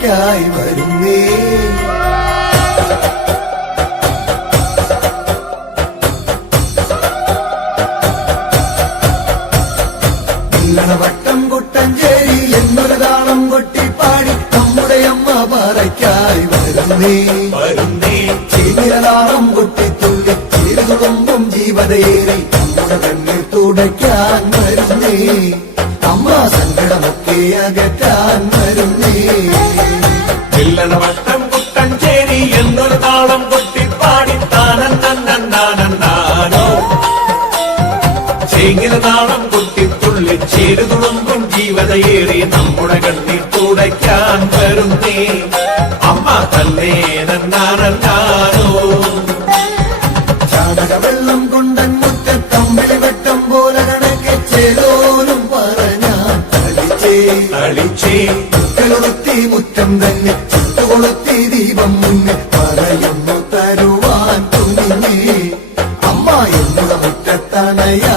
പാറയ്ക്കായി വരുന്നേ. വട്ടം കുട്ടഞ്ചേരി എന്നൊരു താളം കൊട്ടിപ്പാടി നമ്മുടെ അമ്മ പാറയ്ക്കായി വരുന്നേ. ചീനിരതാളം കൊട്ടിത്തുള്ളി ചീരുതുമ്പും ജീവതയേറി നമ്മുടെ കണ്ണിൽ തുടയ്ക്കാൻ വരുന്നേ. അമ്മ സങ്കടമൊക്കെ അകറ്റാൻ വരുന്നേ. വട്ടം കുട്ടഞ്ചേരി എന്നൊരു താളം കൊട്ടിപ്പാടി താനോ ചീനിരതാളം കൊട്ടിത്തുള്ളി ചീരുതുമ്പും ജീവതയേറി നമ്മുടെ കണ്ണിൽ തുടയ്ക്കാൻ വരുന്നേ. അമ്മ തന്നെ നന്നാനോ. ചാണകവെള്ളം കൊണ്ടൻ മുറ്റത്തമ്പിളി വെട്ടം പോലെ കണക്കെ ചേലോലും പറഞ്ഞാൻ തളിച്ചേ കൊളുത്തി മുറ്റം തന്നെ ചുട്ടുകൊളുത്തി ദീപം മുന്നിൽ പറയുന്നു തരുവാൻ തുനിഞ്ഞേ. അമ്മ എന്നുള്ള മുറ്റത്തണയാ